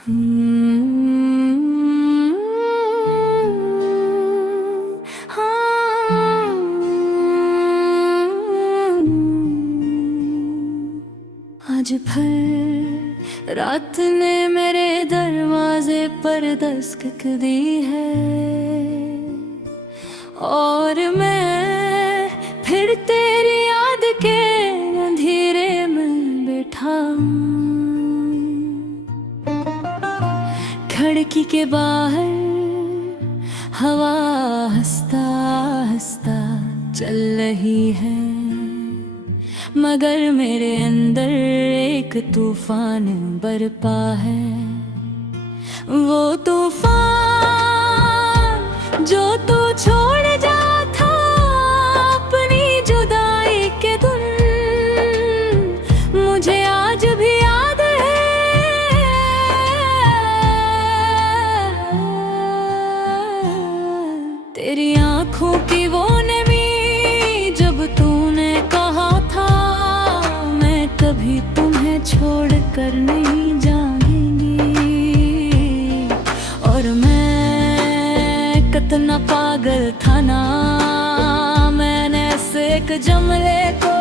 आज फिर रात ने मेरे दरवाजे पर दस्तक दी है और मैं फिर तेरी याद के अंधेरे में बैठा हूँ। खिड़की के बाहर हवा हंसता हंसता चल रही है, मगर मेरे अंदर एक तूफान बरपा है। वो तूफान जो तू छोड़ जा था अपनी जुदाई के दिन, मुझे आज भी याद है। तेरी आंखों की वो नमी जब तूने कहा था मैं कभी तुम्हें छोड़ कर नहीं जाऊंगी, और मैं कितना पागल था ना, मैंने ऐसे एक जुमले को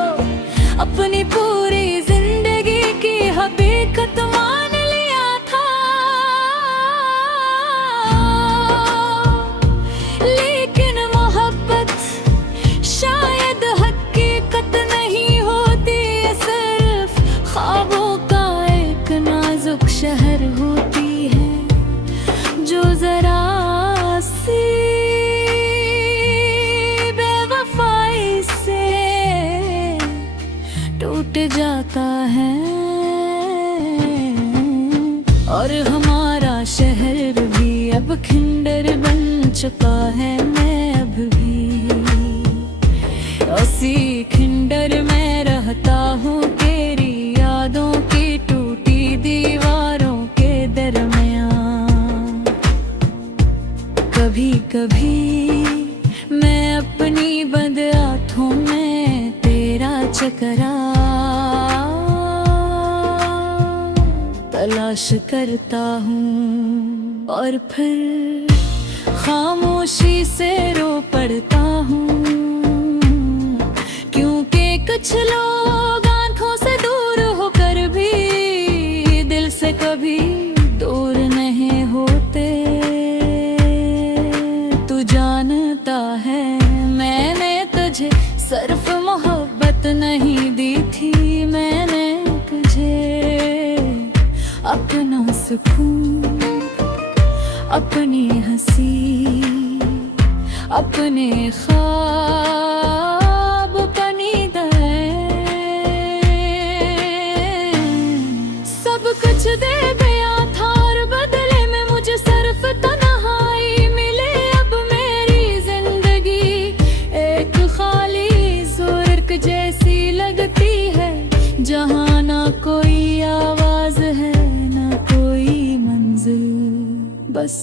अपनी पूरी जिंदगी की हकीकत मान लिया था। लेकिन मोहब्बत शायद हकीकत नहीं होती, सिर्फ ख्वाबों का एक नाजुक शहर होती है जो जरा सी बेवफाई से टूट जाता है। और हमारा शहर भी अब खंडर बन चुका है, मैं अब भी उसी खंडर में रहता हूँ, तेरी यादों की टूटी दीवारों के दरमियान। कभी कभी मैं अपनी बंद आँखों में तेरा चेहरा तलाश करता हूँ, और फिर खामोशी से रो पड़ता हूँ, क्योंकि कुछ लोग आंखों से दूर होकर भी दिल से कभी दूर नहीं होते। तू जानता है मैंने तुझे सिर्फ मोहब्बत नहीं दी थी, मैंने तुझे अपना सुकून, अपनी हंसी, अपने ख्वाब बनी दे, सब कुछ दे दिया था, और बदले में मुझे सिर्फ तन्हाई मिले। अब मेरी जिंदगी एक खाली सुर्ख जैसी लगती है, जहाँ ना कोई आवाज है ना कोई मंजिल, बस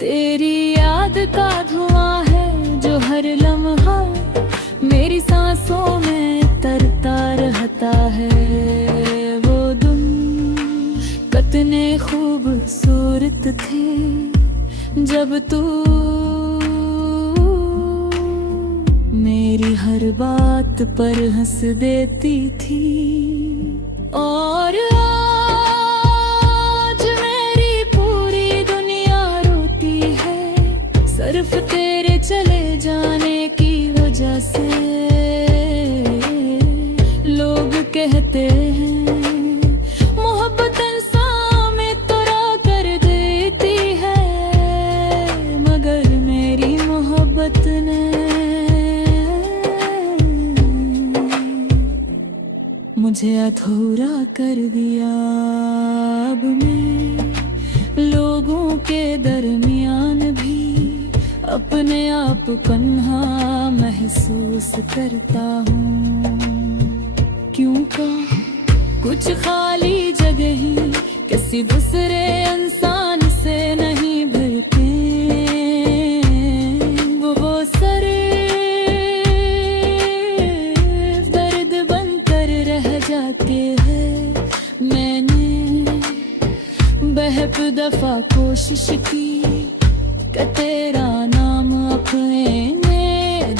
तेरी याद का धुआं है जो हर लम्हा मेरी सांसों में तरता रहता है। वो दिन कितने खूबसूरत थे जब तू मेरी हर बात पर हंस देती थी, और आज मेरी पूरी दुनिया रोती है सिर्फ तेरे चले जाने की वजह से। लोग कहते हैं मोहब्बत इंसान में तोड़ा कर देती है, मगर मेरी मोहब्बत ने मुझे अधूरा कर दिया। अब मैं लोगों के दरमियान भी अपने आप पन्हा महसूस करता हूँ, क्यों का कुछ खाली जगह ही किसी दूसरे इंसान से नहीं भरते। वो सिर्फ दर्द बनकर रह जाते हैं। मैंने रहब दफा कोशिश की कि तेरा नाम अपने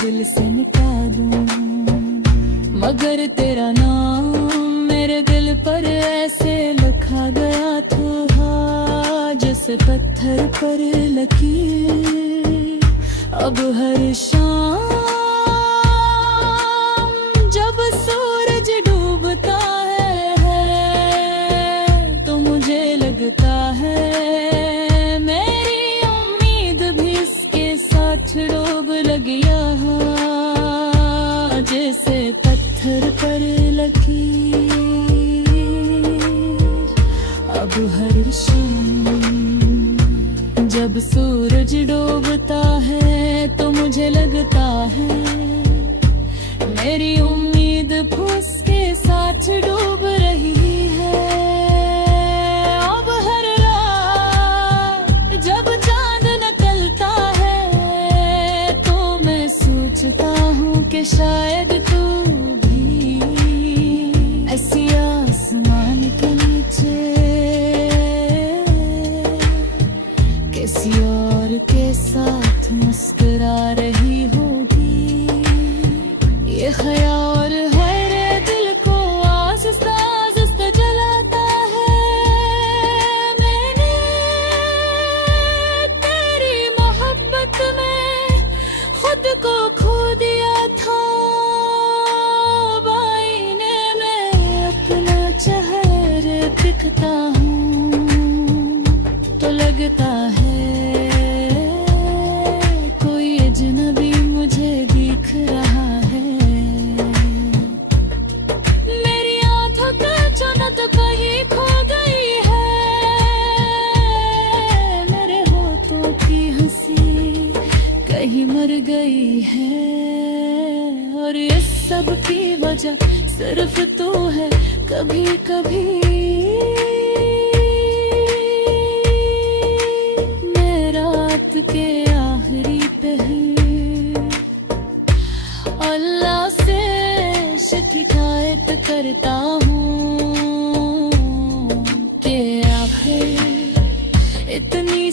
दिल से मिटा दूं, मगर तेरा नाम मेरे दिल पर ऐसे लिखा गया था जैसे पत्थर पर लकीर। अब हर शाम जब सूरज डूबता है तो मुझे लगता है मेरी उम्मीद भी इसके साथ डूब लगी यहाँ, जैसे पत्थर पर लकीर। अब हर शाम जब सूरज डूबता है तो मुझे लगता है मेरी उम्मीद फूस के साथ डूब रही है। अब हर रात जब चांद निकलता है तो मैं सोचता हूँ कि शायद तू भी ऐसी आसमान के नीचे किसी और के साथ मुस्कुरा रही होगी। ये ख्याल है दिल को आहिस्ता आहिस्ता जलाता है। मैंने तेरी मोहब्बत में खुद को खो दिया था, आईने में अपना चेहरा दिखता हूँ तो लगता है कोई अजनबी मुझे दिख रहा है। मेरी आंखों का चमक कहीं खो गई है, मेरे होठों की हंसी कहीं मर गई है, और इस सब की वजह सिर्फ तू है। कभी कभी के आखिरी पहर अल्लाह से शिकायत करता हूँ कि आखिर इतनी